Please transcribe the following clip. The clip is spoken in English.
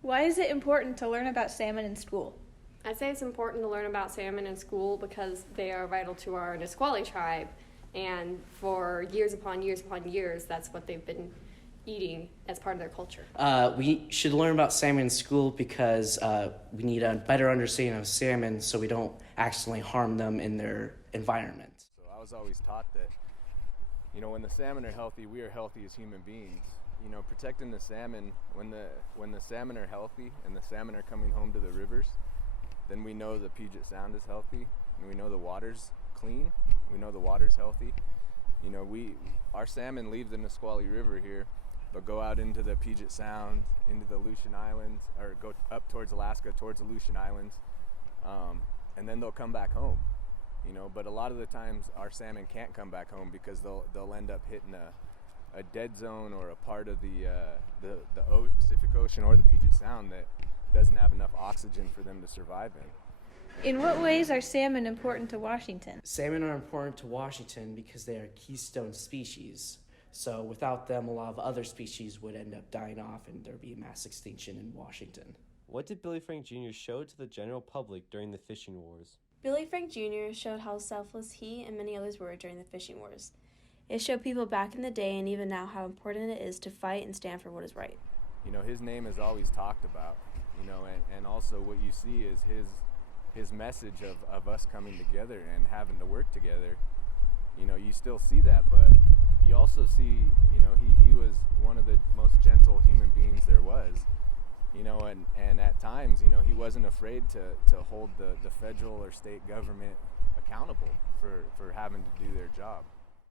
Why is it important to learn about salmon in school? I'd say it's important to learn about salmon in school because they are vital to our Nisqually tribe, and for years upon years upon years, that's what they've been eating as part of their culture. We should learn about salmon in school because we need a better understanding of salmon so we don't accidentally harm them in their environment. So I was always taught that, when the salmon are healthy, we are healthy as human beings. Protecting the salmon, when the salmon are healthy and the salmon are coming home to the rivers, then we know the Puget Sound is healthy, and we know the water's clean, we know the water's healthy. Our salmon leave the Nisqually River here, but go out into the Puget Sound, into the Aleutian Islands, or go up towards Alaska, towards the Aleutian Islands, and then they'll come back home. But a lot of the times our salmon can't come back home because they'll end up hitting a dead zone or a part of the Pacific Ocean or the Puget Sound that doesn't have enough oxygen for them to survive in. In what ways are salmon important to Washington? Salmon are important to Washington because they are keystone species. So without them, a lot of other species would end up dying off and there'd be a mass extinction in Washington. What did Billy Frank Jr. show to the general public during the fishing wars? Billy Frank Jr. showed how selfless he and many others were during the fishing wars. It showed people back in the day and even now how important it is to fight and stand for what is right. His name is always talked about, and also what you see is his message of us coming together and having to work together. You still see that, but you also see, he was one of the most gentle human beings there was, and at times, he wasn't afraid to hold the federal or state government accountable for having to do their job.